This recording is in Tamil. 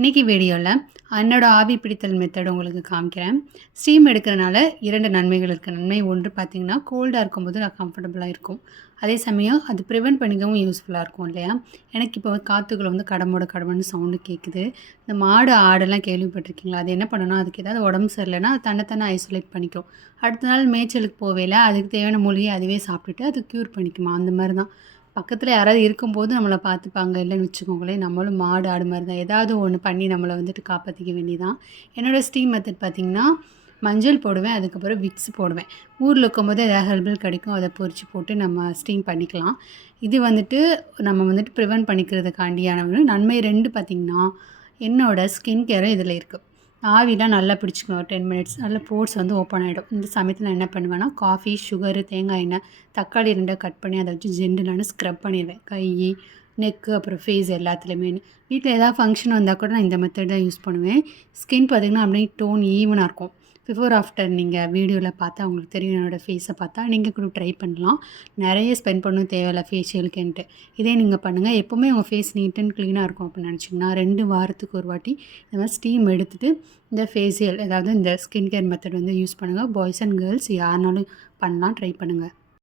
இன்றைக்கி வீடியோவில் என்னோட ஆவி பிடித்தல் மெத்தட் உங்களுக்கு காமிக்கிறேன். ஸ்டீம் எடுக்கிறனால 2 நன்மைகள் இருக்குது. நன்மை 1 பார்த்திங்கன்னா, கோல்டாக இருக்கும்போது நான் கம்ஃபர்டபுளாக இருக்கும். அதே சமயம் அது ப்ரிவென்ட் பண்ணிக்கவும் யூஸ்ஃபுல்லாக இருக்கும் இல்லையா? எனக்கு இப்போ காற்றுக்குள்ளே வந்து கடமுன்னு சவுண்டு கேட்குது. இந்த மாடு ஆடெல்லாம் கேள்விப்பட்டிருக்கீங்களா? அது என்ன பண்ணணும், அதுக்கு ஏதாவது உடம்பு சரியில்லைன்னா அது தன்னை ஐசோலேட் பண்ணிக்கும். அடுத்த நாள் மேய்ச்சலுக்கு போவேல அதுக்கு தேவையான மூலிகை அதுவே சாப்பிட்டுட்டு அது க்யூர் பண்ணிக்குமா. அந்த மாதிரி தான் பக்கத்தில் யாராவது இருக்கும்போது நம்மளை பார்த்துப்பாங்க. இல்லைன்னு வச்சுக்கோங்களேன், நம்மளும் மாடு ஆடு மாதிரி தான் ஏதாவது ஒன்று பண்ணி நம்மளை வந்துட்டு காப்பாற்றிக்க வேண்டியதான். என்னோடய ஸ்டீம் மெத்தட் பார்த்திங்கன்னா, மஞ்சள் போடுவேன், அதுக்கப்புறம் விக்ஸ் போடுவேன். ஊரில் இருக்கும்போது எதாவது ஹெர்பல் கிடைக்கும், அதை பொரித்து போட்டு நம்ம ஸ்டீம் பண்ணிக்கலாம். இது வந்துட்டு நம்ம வந்துட்டு ப்ரிவென்ட் பண்ணிக்கிறதுக்காண்டியான நன்மை 2 பார்த்திங்கன்னா, என்னோடய ஸ்கின் கேரும் இதில் இருக்குது. ஆவிலாம் நல்லா பிடிச்சிக்கணும். ஒரு 10 மினிட்ஸ் நல்லா போர்ஸ் வந்து ஓப்பன் ஆகிடும். இந்த சமயத்தில் நான் என்ன பண்ணுவேன்னா, காஃபி, சுகரு, தேங்காய் எண்ணெய், தக்காளி 2 கட் பண்ணி அதை வச்சு ஜென்டிலான ஸ்க்ரப் பண்ணிடுவேன். கை, நெக்கு, அப்புறம் ஃபேஸ் எல்லாத்துலேயுமே. வீட்டில் ஏதாவது ஃபங்க்ஷன் வந்தால் கூட நான் இந்த மெத்தட் தான் யூஸ் பண்ணுவேன். ஸ்கின் பார்த்திங்கன்னா அப்படியே டோன் ஈவனாக இருக்கும். பிஃபோர் ஆஃப்டர் நீங்கள் வீடியோவில் பார்த்தா உங்களுக்கு தெரியும். என்னோடய ஃபேஸை பார்த்தா நீங்கள் கூட ட்ரை பண்ணலாம். நிறைய ஸ்பெண்ட் பண்ணவும் தேவையில்லை ஃபேஷியலுக்குன்ட்டு. இதே நீங்கள் பண்ணுங்கள். எப்போவுமே உங்கள் ஃபேஸ் நீட் அண்ட் க்ளீனாக இருக்கும் அப்படின்னு நினச்சிங்கன்னா, 2 வாரத்துக்கு ஒரு வாட்டி இந்த மாதிரி ஸ்டீம் எடுத்துகிட்டு இந்த ஃபேஷியல், அதாவது இந்த ஸ்கின் கேர் மெத்தட் வந்து யூஸ் பண்ணுங்கள். பாய்ஸ் அண்ட் கேர்ள்ஸ் யாருனாலும் பண்ணலாம். ட்ரை பண்ணுங்கள்.